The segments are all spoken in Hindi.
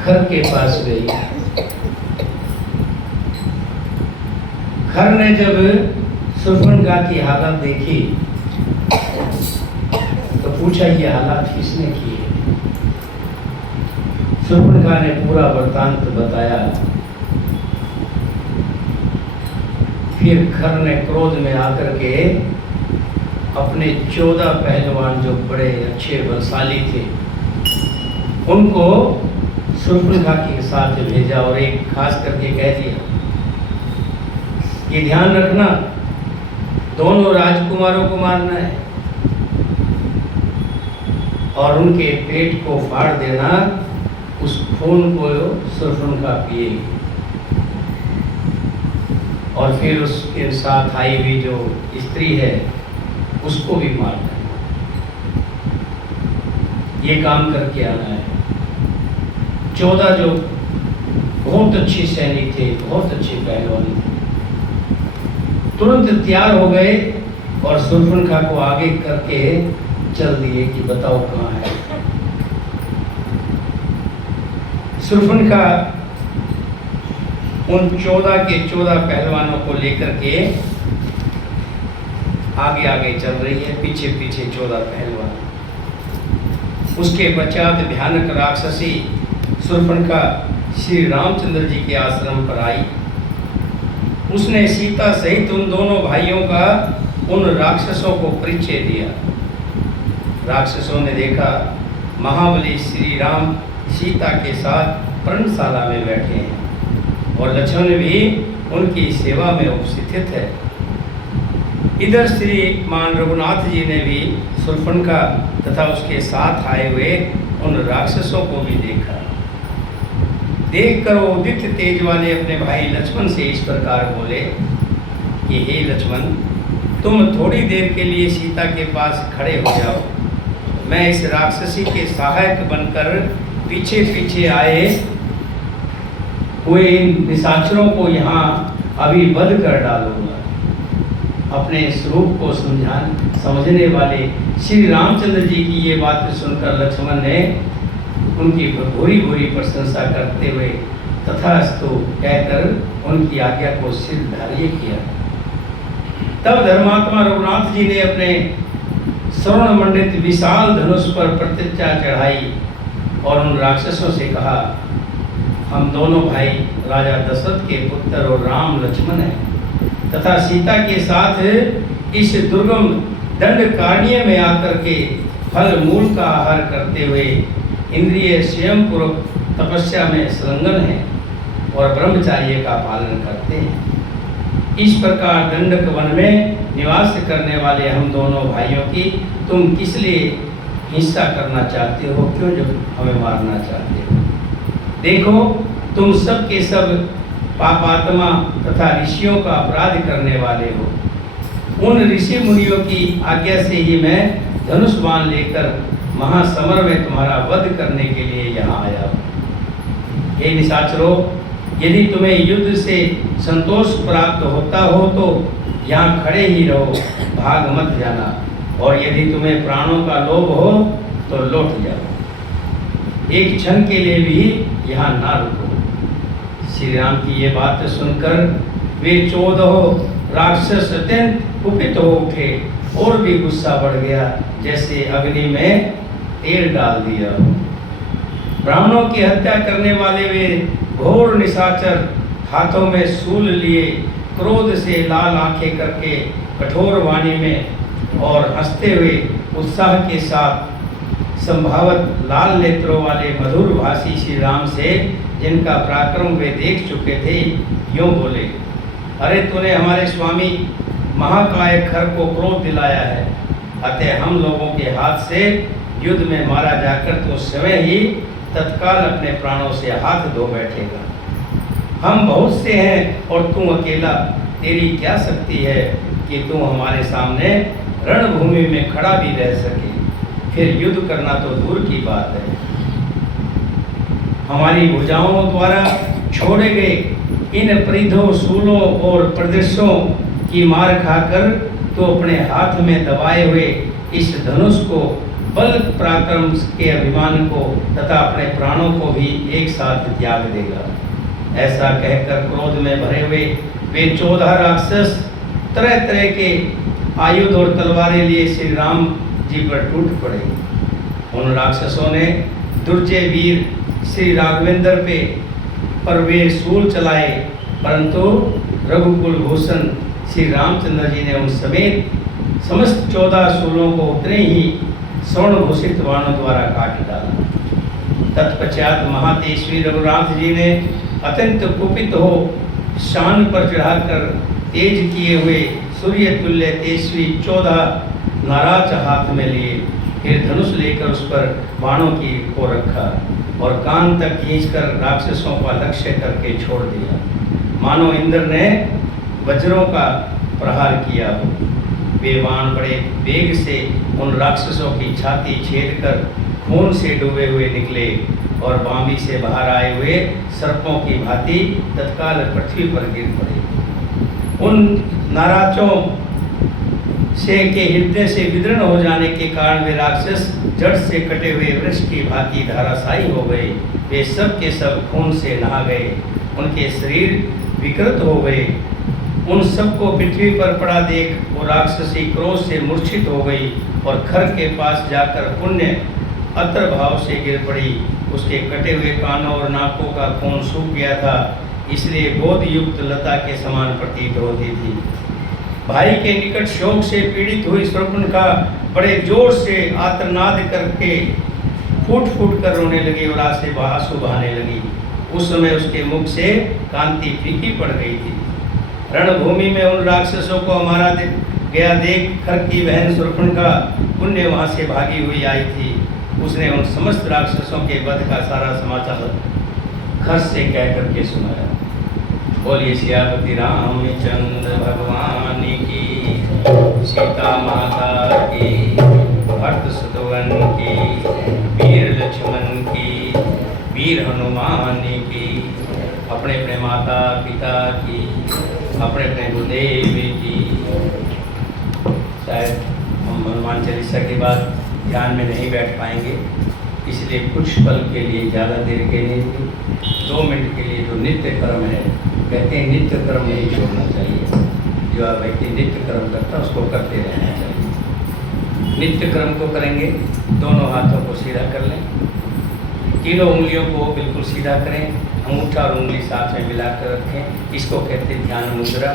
खर के पास गई। खर ने जब शूर्पणखा की हालत देखी तो पूछा, ये हालत किसने की है? शूर्पणखा ने पूरा वृत्तांत बताया। फिर खर ने क्रोध में आकर के अपने 14 पहलवान जो बड़े अच्छे बलशाली थे उनको शूर्पणखा के साथ भेजा और एक खास करके कह दिया, ये ध्यान रखना, दोनों राजकुमारों को मारना है और उनके पेट को फाड़ देना, उस खून को शूर्पणखा पिएगी और फिर उसके साथ आई हुई जो स्त्री है उसको भी मारना है। ये काम करके आना है। 14 जो बहुत अच्छे सैनिक थे, बहुत अच्छे पहलवान थे, तुरंत तैयार हो गए और शूर्पणखा को आगे करके चल दिए कि बताओ कहाँ है। शूर्पणखा उन 14 के 14 पहलवानों को लेकर के आगे आगे चल रही है, पीछे पीछे 14 पहलवान। उसके पश्चात भयानक राक्षसी शूर्पणखा श्री रामचंद्र जी के आश्रम पर आई। उसने सीता सहित उन दोनों भाइयों का उन राक्षसों को परिचय दिया। राक्षसों ने देखा महाबली श्री राम सीता के साथ पर्णशाला में बैठे हैं और लक्ष्मण भी उनकी सेवा में उपस्थित है। इधर श्रीमान रघुनाथ जी ने भी शूर्पणखा तथा उसके साथ आए हुए उन राक्षसों को भी देखा। देखकर वो उदित तेज वाले अपने भाई लक्ष्मण से इस प्रकार बोले कि हे लक्ष्मण, तुम थोड़ी देर के लिए सीता के पास खड़े हो जाओ, मैं इस राक्षसी के सहायक बनकर पीछे पीछे आए हुए इन निशाचरों को यहाँ अभी वध कर डालूंगा। अपने स्वरूप को समझने वाले श्री रामचंद्र जी की ये बात सुनकर लक्ष्मण ने उनकी भूरी भूरी प्रशंसा करते हुए तथास्तु कहकर उनकी आज्ञा को सिरधार्य किया। तब धर्मात्मा रघुनाथ जी ने अपने स्वर्ण मंडित विशाल धनुष पर प्रतिज्ञा चढ़ाई और उन राक्षसों से कहा, हम दोनों भाई राजा दशरथ के पुत्र और राम लक्ष्मण हैं तथा सीता के साथ इस दुर्गम दंडकारण्य में आकर के फल मूल का आहार करते हुए इंद्रिय स्वयं पूर्वक तपस्या में संलग्न हैं और ब्रह्मचर्य का पालन करते हैं। इस प्रकार दंडक वन में निवास करने वाले हम दोनों भाइयों की तुम किस लिए हिंसा करना चाहते हो? क्यों जो हमें मारना चाहते हो? देखो, तुम सब के सब पापात्मा तथा ऋषियों का अपराध करने वाले हो। उन ऋषि मुनियों की आज्ञा से ही मैं धनुष बाण लेकर महासमर में तुम्हारा वध करने के लिए यहाँ आया हूँ। हे निशाचरों, यदि तुम्हें युद्ध से संतोष प्राप्त होता हो तो यहाँ खड़े ही रहो, भाग मत जाना, और यदि तुम्हें प्राणों का लोभ हो तो लौट जाओ, एक क्षण के लिए भी यहाँ ना रुको। श्री राम की ये बात सुनकर वे 14 राक्षस अत्यंत कुपित हो उठे और भी गुस्सा बढ़ गया, जैसे अग्नि में तेल डाल दिया। ब्राह्मणों की हत्या करने वाले वे घोर निशाचर हाथों में शूल लिए क्रोध से लाल आंखें करके कठोर वाणी में और हंसते हुए उत्साह के साथ संभावत लाल नेत्रों वाले मधुर भाषी श्री राम से, जिनका पराक्रम वे देख चुके थे, यूँ बोले, अरे तूने हमारे स्वामी महाकाय खर को क्रोध दिलाया है, अतः हम लोगों के हाथ से युद्ध में मारा जाकर तो स्वयं ही तत्काल अपने प्राणों से हाथ धो बैठेगा। हम बहुत से हैं और तू अकेला, तेरी क्या शक्ति है कि तू हमारे सामने रणभूमि में खड़ा भी रह सके? फिर युद्ध करना तो दूर की बात है। हमारी भुजाओं द्वारा छोड़े गए इन परिधों, शूलों और प्रदर्शों की मार खाकर तो अपने हाथ में दबाए हुए इस धनुष को बल पराक्रम के अभिमान को तथा अपने प्राणों को भी एक साथ त्याग देगा। ऐसा कहकर क्रोध में भरे हुए वे 14 राक्षस तरह तरह के आयुध और तलवारें लिए श्री राम जी पर टूट पड़े। उन राक्षसों ने दुर्जय वीर श्री राघवेंद्र पर वे शूल चलाए, परंतु रघुकुल भूषण श्री रामचंद्र जी ने उन समेत समस्त 14 शूलों को उतने ही स्वर्णभूषित बाणों द्वारा काट डाला। तत्पश्चात महातेजस्वी रघुनाथ जी ने अत्यंत कुपित हो शान पर चढ़ाकर तेज किए हुए सूर्य तुल्य तेजस्वी 14 नाराज हाथ में लिए, फिर धनुष लेकर उस पर बाणों की को रखा और कान तक खींचकर राक्षसों का लक्ष्य करके छोड़ दिया, मानो इंद्र ने वज्रों का प्रहार किया हो। वे बाण बड़े वेग से उन राक्षसों की छाती छेद कर खून से डूबे हुए निकले और बांबी से बाहर आए हुए सर्पों की भांति तत्काल पृथ्वी पर गिर पड़े। उन नाराजों से के हृदय से विदीर्ण हो जाने के कारण वे राक्षस जड़ से कटे हुए वृक्ष की भांति धाराशायी हो गए। वे सब के सब खून से नहा गए, उनके शरीर विकृत हो गए। उन सबको पृथ्वी पर पड़ा देख वो राक्षसी क्रोध से मूर्छित हो गई और खर के पास जाकर पुण्य अत्र भाव से गिर पड़ी। उसके कटे हुए कानों और नाकों का खून सूख गया था, इसलिए गोद युक्त लता के समान प्रतीत होती थी। भाई के निकट शोक से पीड़ित हुई शूर्पणखा बड़े जोर से आर्तनाद करके फूट फूट कर रोने लगी और आंसू बहाने लगी। उस समय उसके मुख से कांति फीकी पड़ गई थी। रणभूमि में उन राक्षसों को मारा गया देख खर की बहन शूर्पणखा पुण्य वहाँ से भागी हुई आई थी। उसने उन समस्त राक्षसों के वध का सारा समाचार खर से कह करके सुनाया। बोलिए सियापति रामचंद्र भगवान की, सीता माता की, भरत शत्रुघ्न की, वीर लक्ष्मण की, वीर हनुमान की, अपने अपने माता पिता की, अपने अपने गुरुदेव की। शायद हम हनुमान चालीसा के बाद ध्यान में नहीं बैठ पाएंगे, इसलिए कुछ पल के लिए, ज़्यादा देर के लिए 2 मिनट के लिए जो नित्य कर्म है, कहते हैं नित्य कर्म नहीं छोड़ना चाहिए। जो व्यक्ति नित्य कर्म करता है उसको करते रहना चाहिए। नित्य कर्म को करेंगे, दोनों हाथों को सीधा कर लें, तीनों उंगलियों को बिल्कुल सीधा करें, अंगूठा और उंगली साथ में मिलाकर रखें। इसको कहते हैं ध्यान मुद्रा।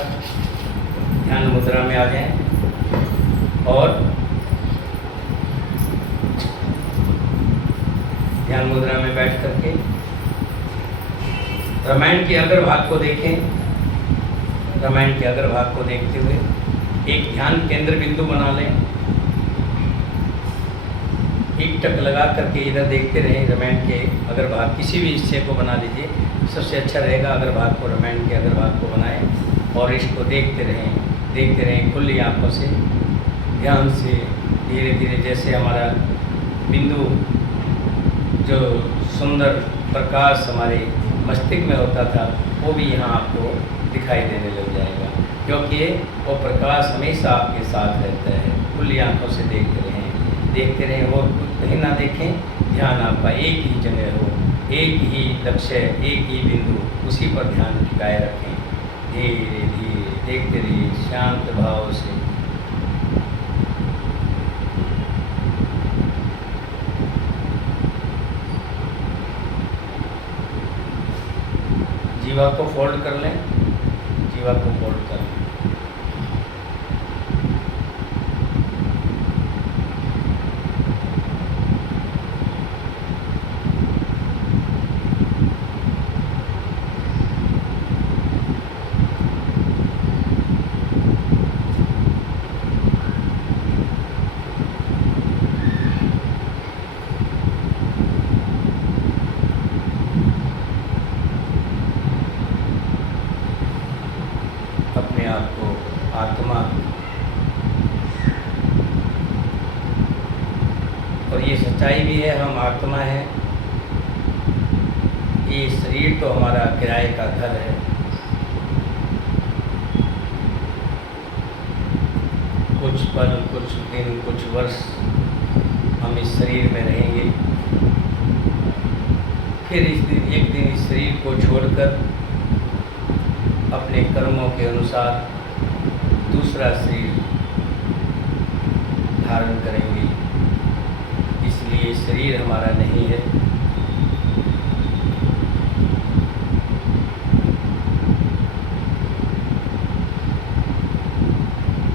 ध्यान मुद्रा में आ जाएं और ध्यान मुद्रा में बैठ करके रामायण के अग्रभाग को देखें। रामायण के अग्रभाग को देखते हुए एक ध्यान केंद्र बिंदु बना लें। एक टक लगा करके इधर देखते रहें। रामायण के अग्रभाग किसी भी हिस्से को बना लीजिए, सबसे अच्छा रहेगा अग्रभाग को, रामायण के अग्रभाग को बनाएं और इसको देखते रहें खुली आंखों से, ध्यान से। धीरे धीरे जैसे हमारा बिंदु जो सुंदर प्रकाश हमारे मस्तिष्क में होता था वो भी यहाँ आपको दिखाई देने लग जाएगा, क्योंकि वो प्रकाश हमेशा आपके साथ रहता है। खुली आंखों से देखते रहें और कहीं ना देखें। ध्यान आपका एक ही जगह हो, एक ही लक्ष्य, एक ही बिंदु, उसी पर ध्यान टिकाए रखें। धीरे धीरे देखते रहिए शांत भाव से। जीवा को फोल्ड कर लें, जीवा को फोल्ड कर लें। अपने आप को आत्मा, और ये सच्चाई भी है, हम आत्मा हैं। ये शरीर तो हमारा किराए का घर है। कुछ पल, कुछ दिन, कुछ वर्ष हम इस शरीर में रहेंगे, फिर एक दिन इस शरीर को छोड़कर अपने कर्मों के अनुसार दूसरा शरीर धारण करेंगे। इसलिए शरीर हमारा नहीं है।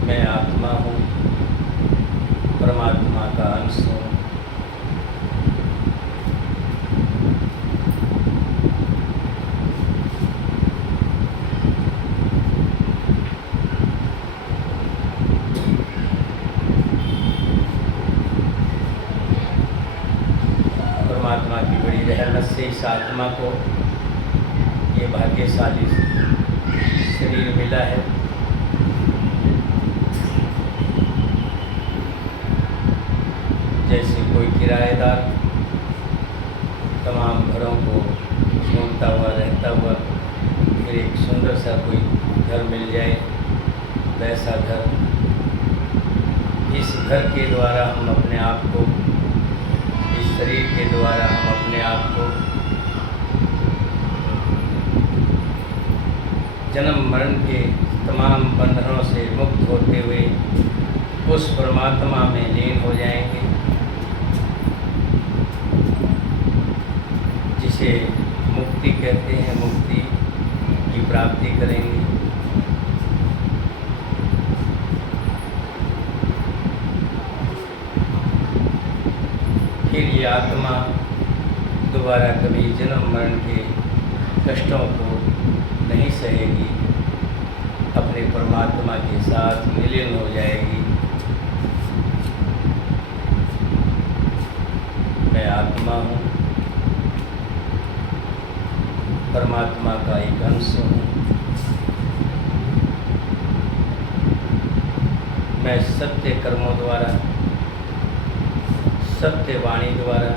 मैं आत्मा हूँ, परमात्मा का अंश हूँ। परमात्मा की बड़ी रहमत से इस आत्मा को ये भाग्यशाली शरीर मिला है। जैसे कोई किराएदार तमाम घरों को घूमता हुआ रहता हुआ फिर एक सुंदर सा कोई घर मिल जाए, वैसा घर, इस घर के द्वारा हम अपने आप को, इस शरीर के द्वारा हम अपने आप को जन्म मरण के तमाम बंधनों से मुक्त होते हुए उस परमात्मा में लीन हो जाएंगे, जिसे मुक्ति कहते हैं। मुक्ति की प्राप्ति करेंगे। फिर ये आत्मा दोबारा कभी जन्म मरण के कष्टों को नहीं सहेगी, अपने परमात्मा के साथ विलीन हो जाएगी। मैं आत्मा हूँ, परमात्मा का एक अंश हूँ। मैं सत्य कर्मों द्वारा, सत्य वाणी द्वारा,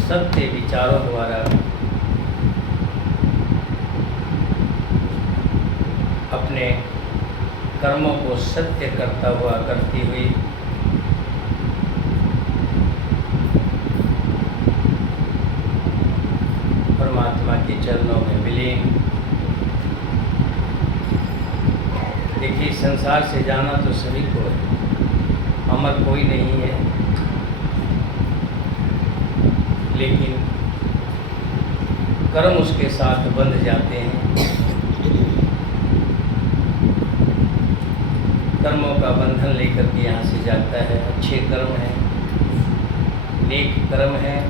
सत्य विचारों द्वारा अपने कर्मों को सत्य करता हुआ करती हुई परमात्मा के चरणों में विलीन। देखिए, संसार से जाना तो सभी को है, अमर कोई नहीं है, लेकिन कर्म उसके साथ बंध जाते हैं। कर्मों का बंधन लेकर के यहाँ से जाता है। अच्छे कर्म हैं, नेक कर्म हैं।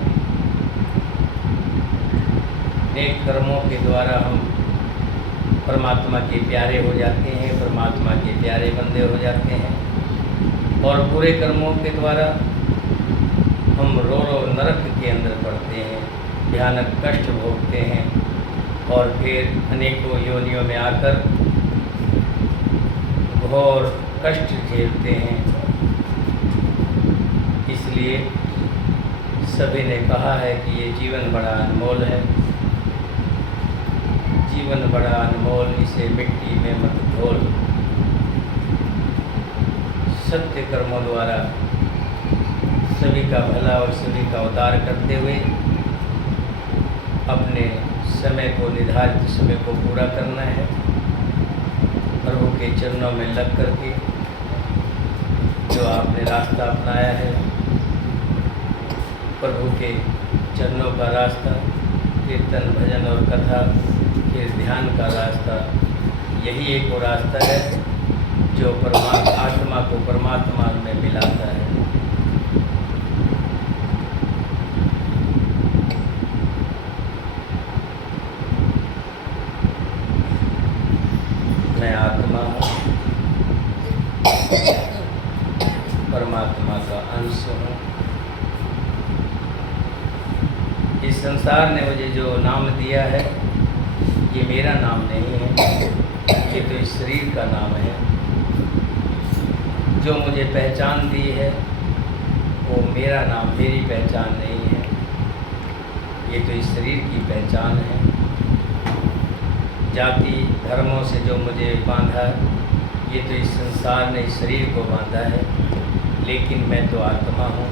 नेक कर्मों के द्वारा हम परमात्मा के प्यारे हो जाते हैं, परमात्मा के प्यारे बंदे हो जाते हैं। और बुरे कर्मों के द्वारा हम रो नरक के अंदर पड़ते हैं, भयानक कष्ट भोगते हैं और फिर अनेकों योनियों में आकर घोर कष्ट झेलते हैं। इसलिए सभी ने कहा है कि ये जीवन बड़ा अनमोल है, जीवन बड़ा अनमोल, इसे मिट्टी में मत घोल। सत्य कर्मों द्वारा सभी का भला और सभी का उद्धार करते हुए अपने समय को, निर्धारित समय को पूरा करना है। प्रभु के चरणों में लग करके जो आपने रास्ता अपनाया है, प्रभु के चरणों का रास्ता, कीर्तन भजन और कथा, फिर ध्यान का रास्ता, यही एक वो रास्ता है जो आत्मा को परमात्मा में मिलाता है। मैं आत्मा हूँ, परमात्मा का अंश हूँ। इस संसार ने मुझे जो नाम दिया है, ये मेरा नाम नहीं है, ये तो इस शरीर का नाम है। जो मुझे पहचान दी है वो मेरा नाम, मेरी पहचान नहीं है, ये तो इस शरीर की पहचान है। जाति धर्मों से जो मुझे बांधा, ये तो इस संसार ने इस शरीर को बांधा है, लेकिन मैं तो आत्मा हूँ,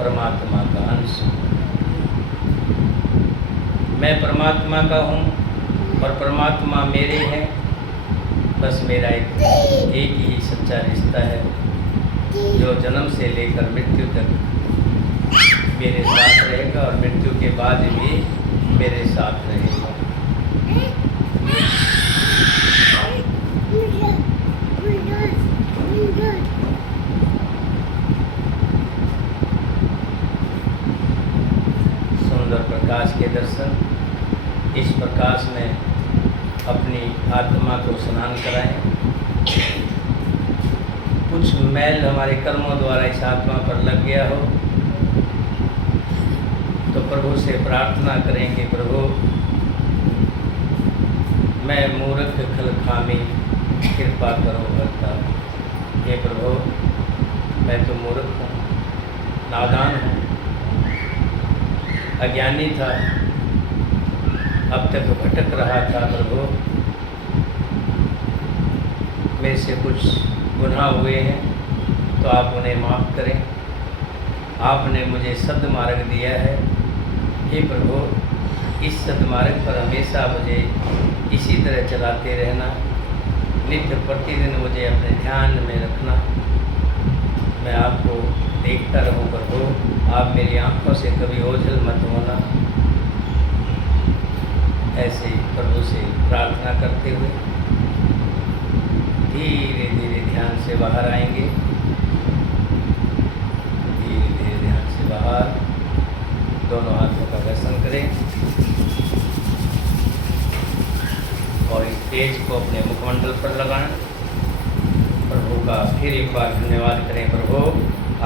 परमात्मा का अंश हूँ। मैं परमात्मा का हूँ और परमात्मा मेरे हैं। बस मेरा एक ही सच्चा रिश्ता है जो जन्म से लेकर मृत्यु तक मेरे साथ रहेगा और मृत्यु के बाद भी मेरे साथ रहेगा। सुंदर प्रकाश के दर्शन, इस प्रकाश में अपनी आत्मा को स्नान कराएं। कुछ मैल हमारे कर्मों द्वारा इस आत्मा पर लग गया हो तो प्रभु से प्रार्थना करें कि प्रभु मैं मूर्ख खलखामी कृपा करो भरता। हे प्रभु मैं तो मूर्ख हूँ, नादान हूँ, अज्ञानी था, अब तक भटक रहा था। प्रभु मेरे से कुछ गुनाह हुए हैं तो आप उन्हें माफ़ करें। आपने मुझे सद्मार्ग दिया है। हे प्रभु इस सद्मार्ग पर हमेशा मुझे इसी तरह चलाते रहना, नित्य प्रतिदिन मुझे अपने ध्यान में रखना। मैं आपको देखता रहूं प्रभु, आप मेरी आंखों से कभी ओझल मत होना। ऐसे प्रभु से प्रार्थना करते हुए धीरे धीरे ध्यान से बाहर आएंगे। धीरे धीरे ध्यान से बाहर, दोनों हाथों का दर्शन करें और इस तेज को अपने मुखमंडल पर लगाएं। प्रभु का फिर एक बार धन्यवाद करें। प्रभु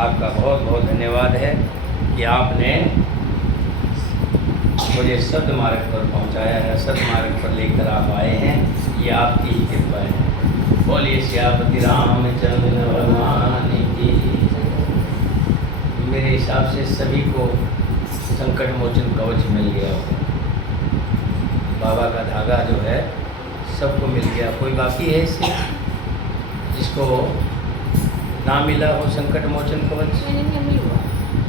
आपका बहुत बहुत धन्यवाद है कि आपने मुझे सद्मार्ग पर पहुंचाया है, सद्मार्ग पर लेकर आप आए हैं। ये आपकी ही कृपा है। बोलिए सियापति रामचंद्र भगवान की। मेरे हिसाब से सभी को संकट मोचन कवच मिल गया हो। बाबा का धागा जो है सबको मिल गया। कोई बाकी है इससे जिसको ना मिला हो संकट मोचन कवच?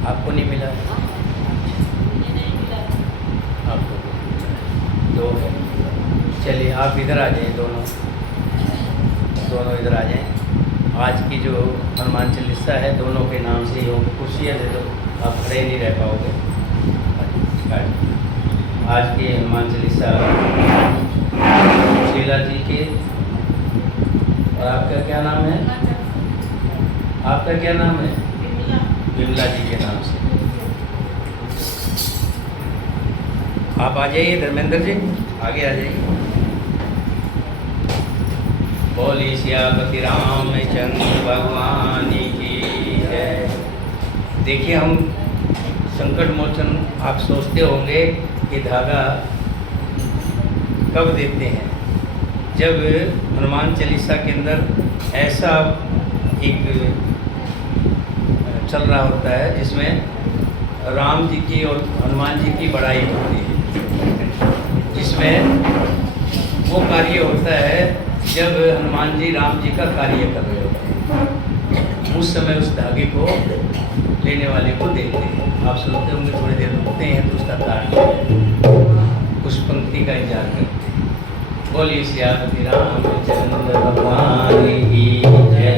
आपको नहीं मिला? आपको दो है। चलिए आप इधर आ जाएं, दोनों इधर आ जाएं। आज की जो हनुमान चालीसा है दोनों के नाम से ही होगी। कुर्सियाँ दे दो, आप खड़े नहीं रह पाओगे। आज के हनुमान चालीसा शीला जी के, और आपका क्या नाम है? आपका क्या नाम है? विमला जी के नाम से। आप आ जाइए धर्मेंद्र जी, आगे आ जाइए। बोली सियापति रामचंद्र भगवान की जय। देखिए हम संकट मोचन, आप सोचते होंगे कि धागा कब देते हैं? जब हनुमान चालीसा के अंदर ऐसा एक चल रहा होता है जिसमें राम जी की और हनुमान जी की बड़ाई होती है, जिसमें वो कार्य होता है जब हनुमान जी राम जी का कार्य कर रहे होते हैं। उस समय उस धागे को लेने वाले को देते हैं। आप सुनते होंगे, थोड़ी देर रुकते हैं तो उसका कारण उस पंक्ति का इंतजार करते हैं। बोलिए सियापति रामचंद्र भगवान की जय।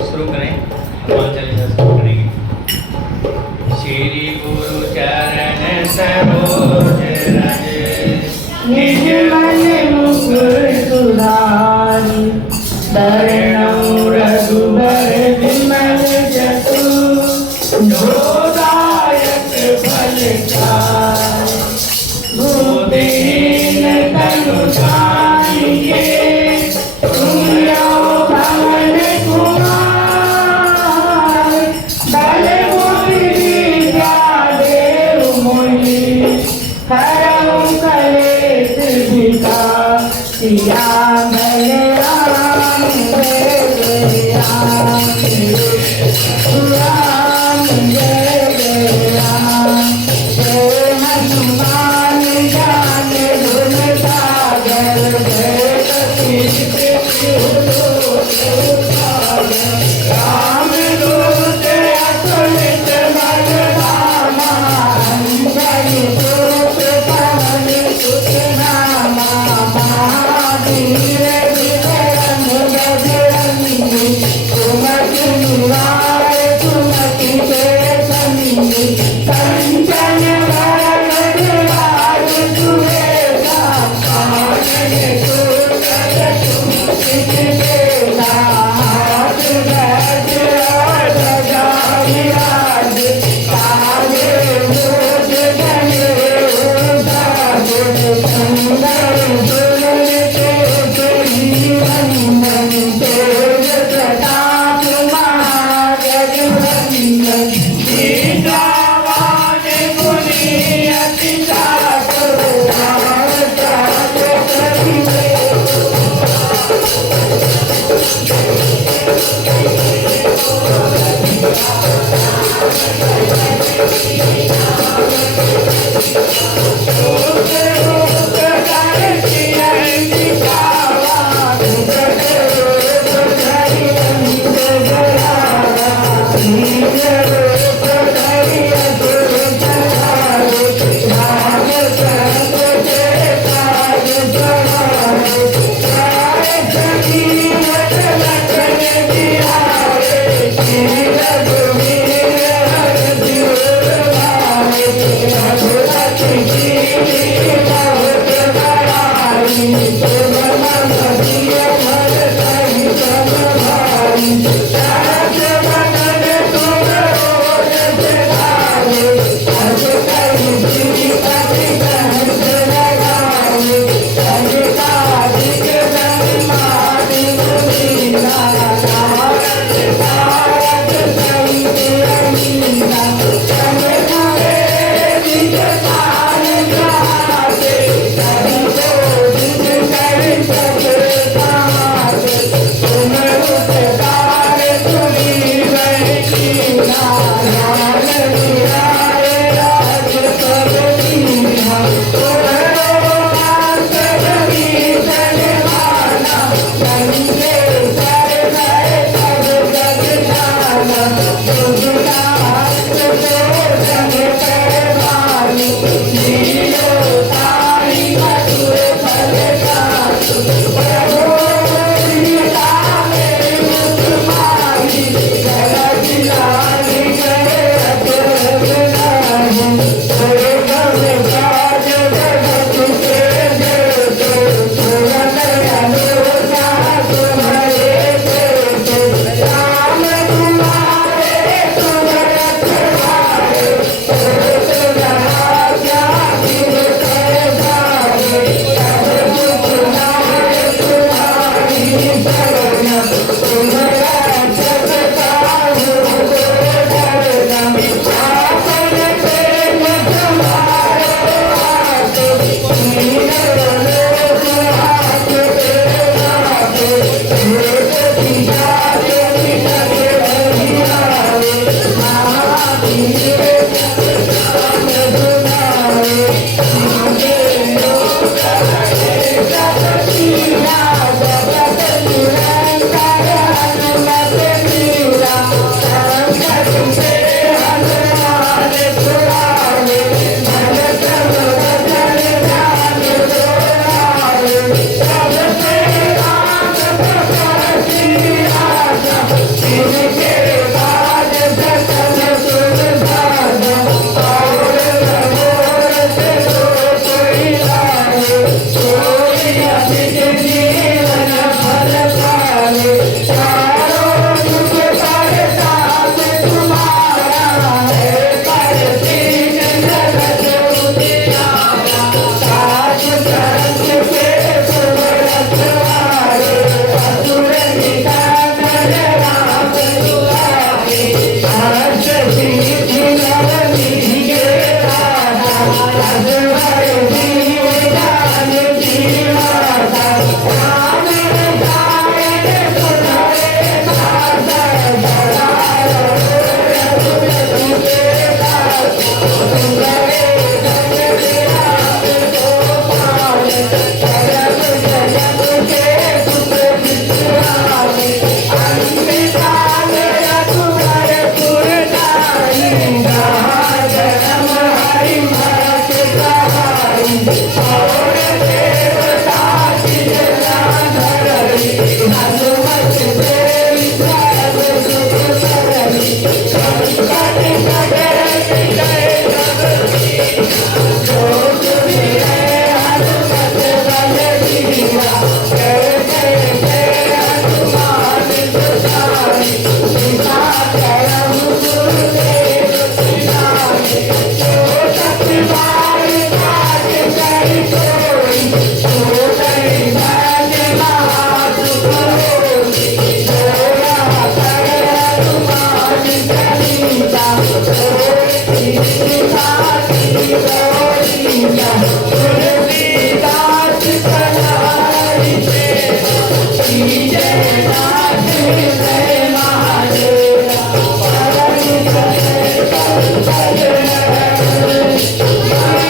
शुरू करें, हनुमान चालीसा शुरू करेंगे। श्री गुरु चरण सरोज रज, निज मन मुकुर सुधारि, शरणं रघुबर विमल जसु, जो दायक फलचारि। भूदेन तनु जानिके, तुम रहो भवन कुमार। बल बुद्धि विद्या देहु मोहि, हरहु कलेश विकार। सिया बलराम जय जय राम, राम जय जय राम। जय हनुमान ज्ञान गुण सागर, जय कपीश तिहुँ लोक उजागर। राम दूत अतुलित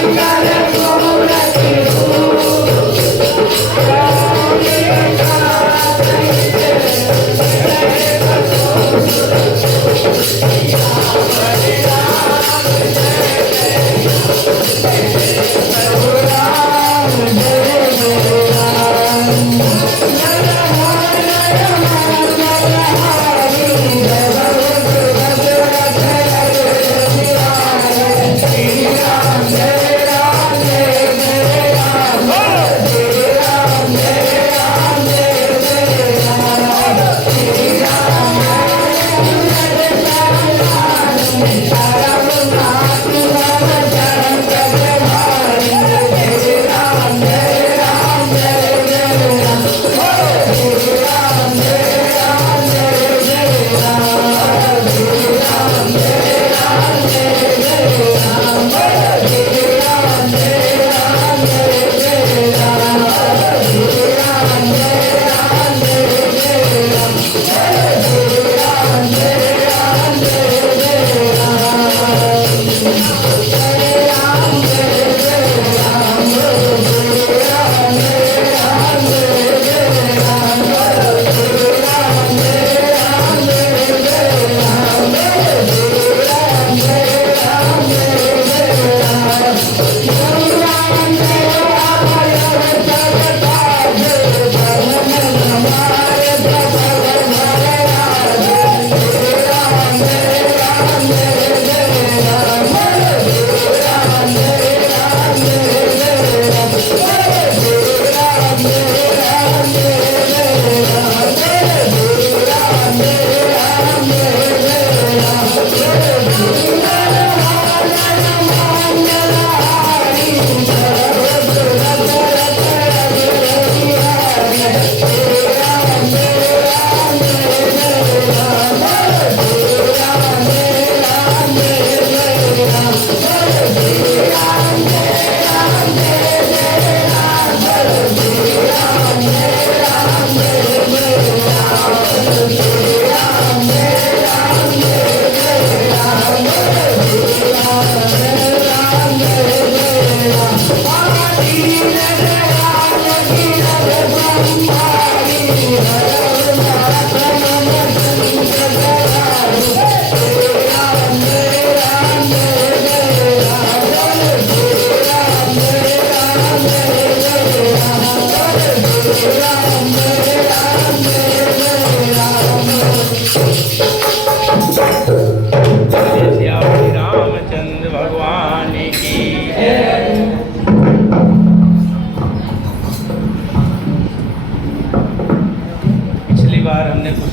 Mangal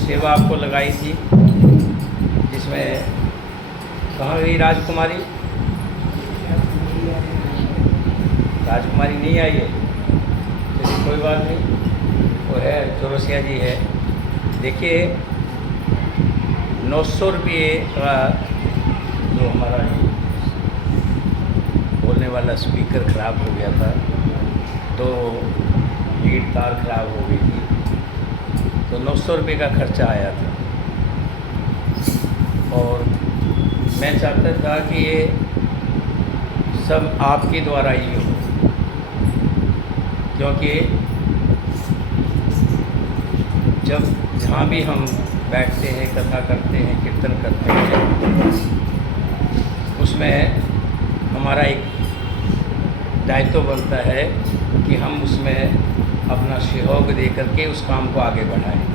सेवा आपको लगाई थी, जिसमें कहाँ गई राजकुमारी? राजकुमारी नहीं आई है, जैसे कोई बात नहीं, वो है चौरसिया जी है। देखिए 900 रुपये का जो हमारा बोलने वाला स्पीकर ख़राब हो गया था, तो लीड तार ख़राब हो गई थी, तो 900 रुपये का खर्चा आया था। और मैं चाहता था कि ये सब आपके द्वारा ही हो, क्योंकि जब जहाँ भी हम बैठते हैं, कथा करते हैं, कीर्तन करते हैं, उसमें हमारा एक दायित्व बनता है कि हम उसमें अपना सहयोग दे करके उस काम को आगे बढ़ाएं।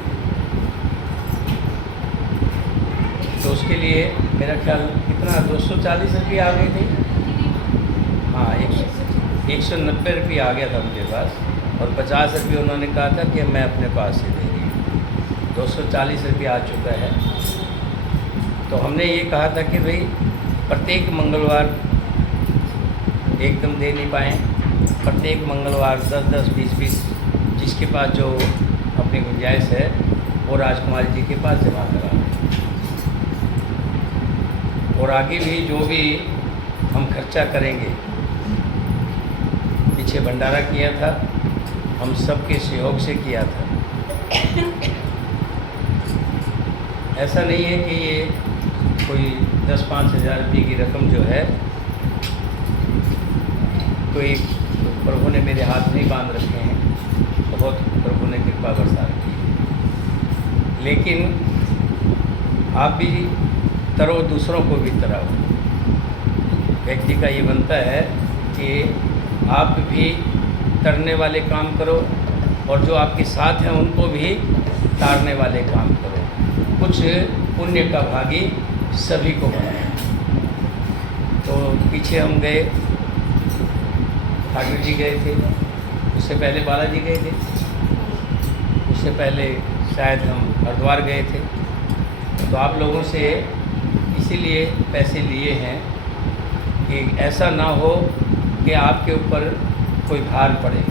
तो उसके लिए मेरा ख्याल कितना 240 रुपये आ गए थे, हाँ 190 रुपये आ गया था मुझे पास, और 50 रुपये उन्होंने कहा था कि मैं अपने पास से दे दी। 240 रुपये आ चुका है। तो हमने ये कहा था कि भाई प्रत्येक मंगलवार एकदम दे नहीं पाएँ, प्रत्येक मंगलवार 10-10, 20-20 जिसके पास जो अपनी गुंजाइश है वो राजकुमारी जी के पास जमा करा। और आगे भी जो भी हम खर्चा करेंगे, पीछे भंडारा किया था, हम सबके सहयोग से किया था। ऐसा नहीं है कि ये कोई 10-5 हज़ार रुपये की रकम जो है कोई प्रभु ने मेरे हाथ नहीं बांध रखे हैं, बहुत प्रभु ने कृपा बरसा रखी है। लेकिन आप भी तरो, दूसरों को भी तराओ। व्यक्ति का ये बनता है कि आप भी तरने वाले काम करो, और जो आपके साथ हैं उनको भी तारने वाले काम करो। कुछ पुण्य का भागी सभी को बनाए। तो पीछे हम गए, ठाकुर जी गए थे, उससे पहले बालाजी गए थे, उससे पहले शायद हम हरिद्वार गए थे। तो आप लोगों से इसीलिए पैसे लिए हैं कि ऐसा ना हो कि आपके ऊपर कोई भार पड़े,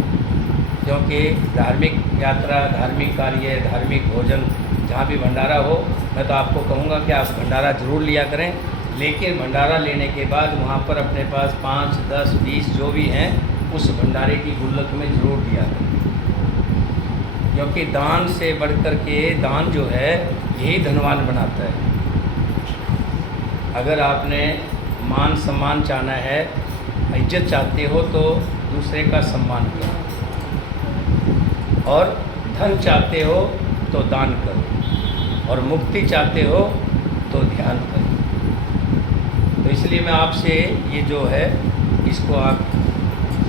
क्योंकि धार्मिक यात्रा, धार्मिक कार्य, धार्मिक भोजन, जहाँ भी भंडारा हो, मैं तो आपको कहूँगा कि आप भंडारा ज़रूर लिया करें। लेकिन भंडारा लेने के बाद वहाँ पर अपने पास 5, 10, 20 जो भी हैं उस भंडारे की गुल्लक में ज़रूर दिया करें, क्योंकि दान से बढ़कर के दान जो है यही धनवान बनाता है। अगर आपने मान सम्मान चाहना है, इज्जत चाहते हो तो दूसरे का सम्मान करो, और धन चाहते हो तो दान करो, और मुक्ति चाहते हो तो ध्यान करो। तो इसलिए मैं आपसे ये जो है इसको आप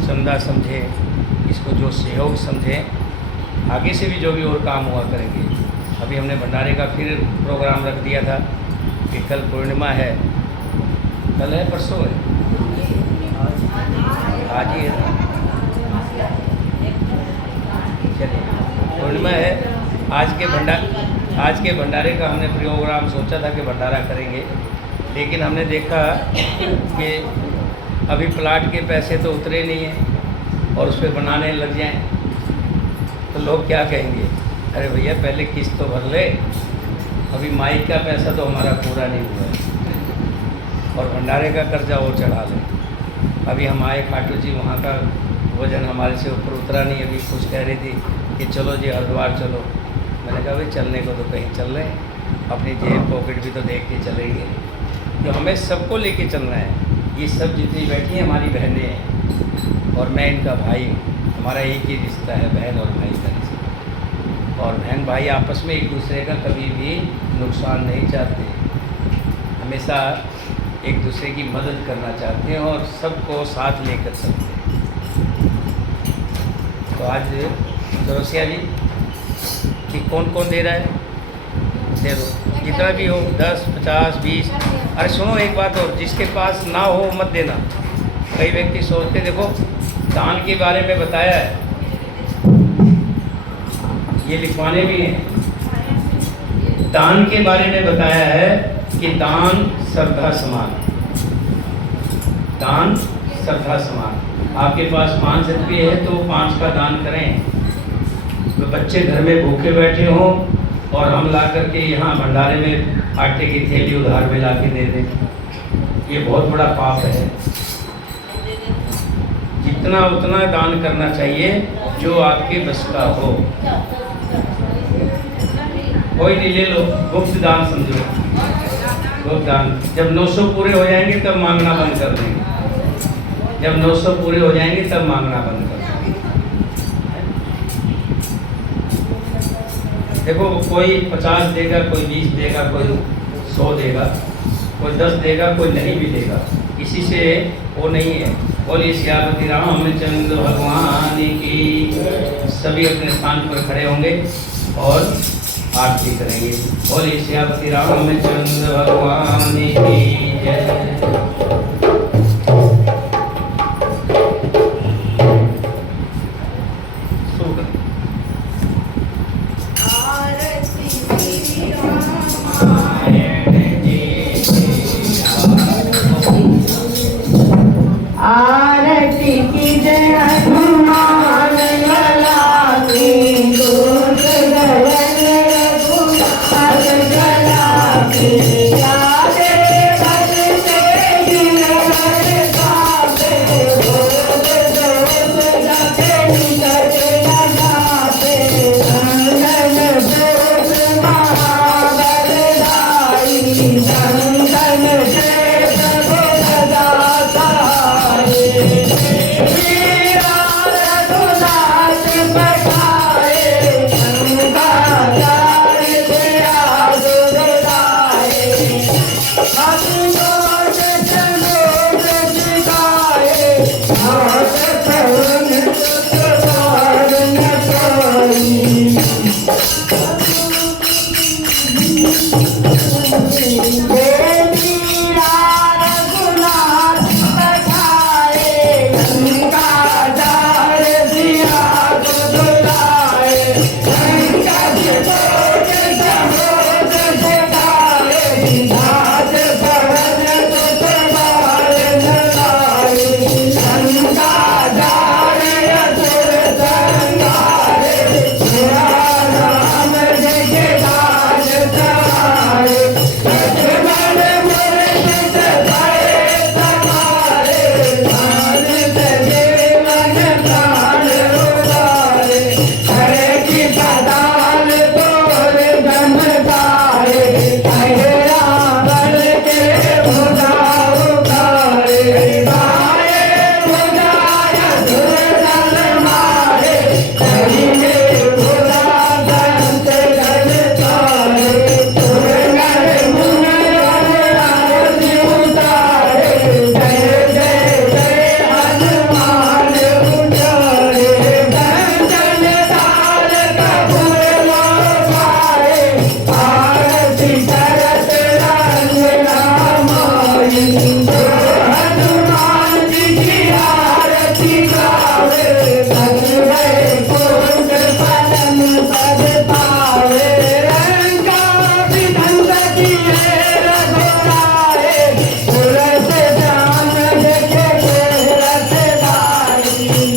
चंदा समझें, इसको जो सहयोग समझें, आगे से भी जो भी और काम हुआ करेंगे। अभी हमने भंडारे का फिर प्रोग्राम रख दिया था कि कल पूर्णिमा है, कल है परसों है, आज ही है, चलिए पूर्णिमा है। आज के भंडारे का हमने प्रोग्राम सोचा था कि भंडारा करेंगे, लेकिन हमने देखा कि अभी प्लाट के पैसे तो उतरे नहीं हैं और उस पर बनाने लग जाएं तो लोग क्या कहेंगे, अरे भैया पहले किस्त तो भर ले, अभी माइक का पैसा तो हमारा पूरा नहीं हुआ है और भंडारे का कर्जा और चढ़ा लें। अभी हम आए खाटू जी, वहाँ का वजन हमारे से ऊपर उतरा नहीं। अभी कुछ कह रही थी कि चलो जी हरिद्वार चलो, मैंने कहा भाई चलने को तो कहीं चल रहे हैं, अपनी जेब पॉकेट भी तो देख के चलेंगे, तो हमें सबको लेके चलना है। ये सब जितनी बैठी हैं हमारी बहनें हैं और मैं इनका भाई हूँ, हमारा एक ही रिश्ता है, बहन और भाई का रिश्ता। और बहन भाई आपस में एक दूसरे का कभी भी नुकसान नहीं चाहते, हमेशा एक दूसरे की मदद करना चाहते हैं और सबको साथ लेकर चलते हैं। तो आज चौरसिया जी कि कौन कौन दे रहा है, दे दो जितना भी हो, 10, 50, 20। अरे सुनो एक बात और, जिसके पास ना हो मत देना। कई व्यक्ति सोचते, देखो दान के बारे में बताया है, ये लिखवाने भी हैं, दान के बारे में बताया है कि दान श्रद्धा समान, दान श्रद्धा समान। आपके पास 5 रुपये है तो 5 का दान करें। तो बच्चे घर में भूखे बैठे हों और हम ला करके यहाँ भंडारे में आटे की थैली उधार में ला के दे दें, ये बहुत बड़ा पाप है। जितना उतना दान करना चाहिए जो आपके बस का हो। कोई नहीं, ले लो, गुप्त दान समझो, गुप्त दान। जब 900 पूरे हो जाएंगे तब मांगना बंद कर देंगे, जब 900 पूरे हो जाएंगे तब मांगना बंद कर देंगे। देखो कोई 50 देगा, कोई 20 देगा, कोई 100 देगा, कोई 10 देगा, कोई नहीं भी देगा, किसी से वो नहीं है। बोलिए सियापति रामचंद्र भगवान की। सभी अपने स्थान पर खड़े होंगे और आरती करेंगे। बोलिए सियापति रामचंद्र भगवान की जय। आरती की जय हनुमान लला की, दूत गगन रघुनाथ जला की, जाते बन से गिरहर कापे, भूत दोष जपे निकट न जापे, संगन दोष महाबलदाई, संगन से प्रभु सदा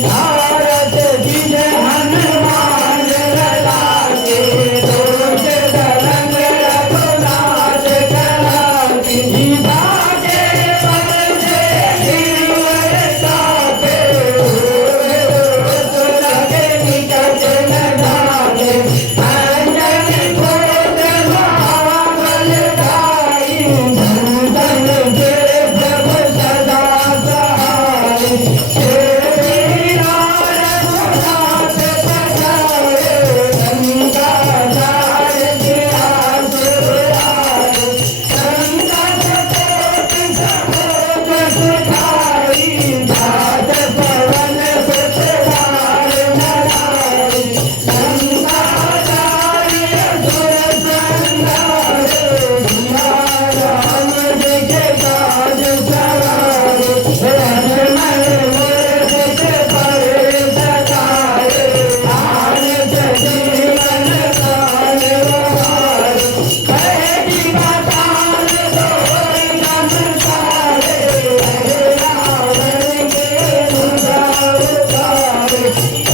भारत की जय हनुमान लला के दोष दरंग रघुनाथ कला की जीवा के बल से जीवन साथे लगे निकट न जाने अंजन घोष महाबलधारी धन के प्रभु सदा सहाय श्री राम रघुनाथ पधारे लंका दार दिया सुराय संकट कोट सहोद सुधारी दात पवन सुत वार नरारी लंका दारी असुर संहारे सिया राम जी के काज सवारे लक्ष्मण मूर्ति परे सजाए आन सजीवन काल बहारे कहे दीवातान सोई नमस्कारे हरे रावण के मुद्रा उतारे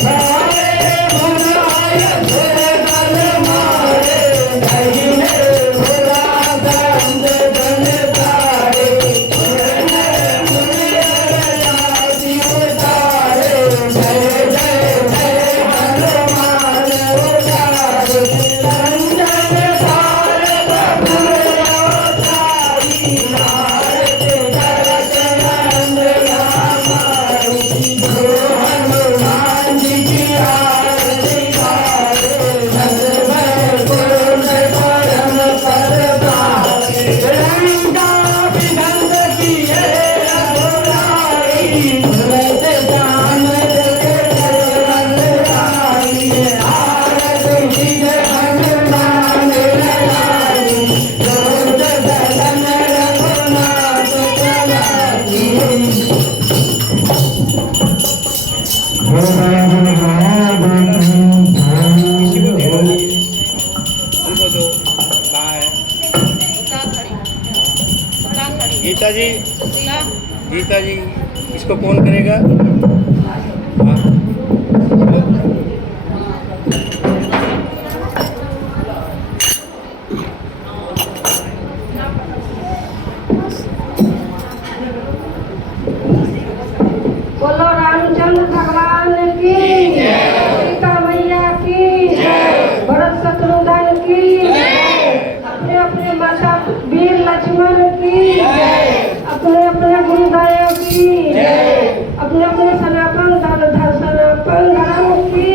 सारे भुलाय सुर बल मारे दहिने भुला दंड धन तारे आरती उतारे जय जय जय हनुमान उतारे रंजन पाल प्रभु अवतारी भारत जगत नंदना मारी जो हनुमान जी की आरती गावे नंदन कुंज परम पद पावे लंका विध्वंस किए रघुराई तुरंत जान लगे मन आई आरती की जय हनुमान ललाई दोष दलन रघुनाथ कला की किसी को दे दीजिए उनको दो कहाँ है गीता जी गीता जी इसको कौन करेगा हाँ बोलो रामचंद्र भगवान की सीता मैया की भरत शत्रुघ्न की अपने अपने माता वीर लक्ष्मण की अपने अपने गुरुदेव की अपने अपने सनातन सनातन धर्म की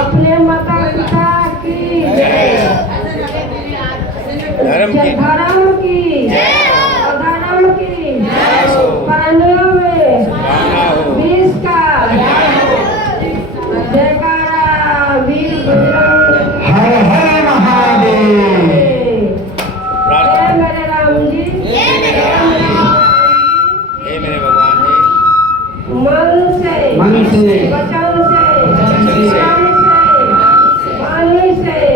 अपने माता पिता की धर्म की धर्म की अधर्म की प्राणियों में विष का जयकारा वीर बजरंग हर हर महादेव। हे मेरे राम जी हे मेरे भगवान जी मन से मन से वचन से वचन से कर्म से वाणी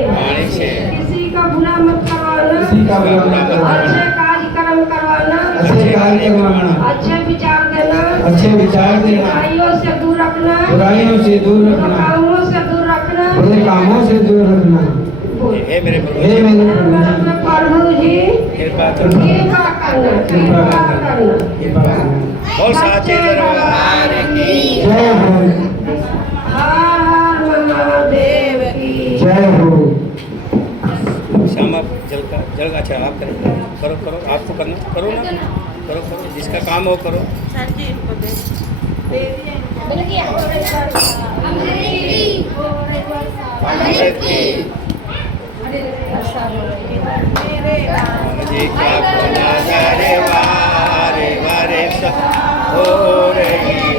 वाणी से किसी का बुरा मत करवाना किसी का बुरा मत करवाना, अच्छे कार्यक्रम करवाना अच्छे कार्य करवाना, अच्छे विचार देना अच्छे विचार देना, बुराइयों से दूर रखना बुराइयों से दूर बुरे रखना, कामों से दूर रखना बुरे कामों से दूर रखना। हे मेरे प्रभु हे मेरे प्रभु अपने प्रभु जी कृपा करो कृपा करना कृपा करना कृपा करना। बोल साचे दरबार की जय हो हर हर महादेव की जय हो। श्याम आप जल का अच्छा आप करो करो करो आपको करना करो ना करो करो जिसका काम हो करो अमृत की मुझे क्या बोला जा रे वारे वारे सब हो रही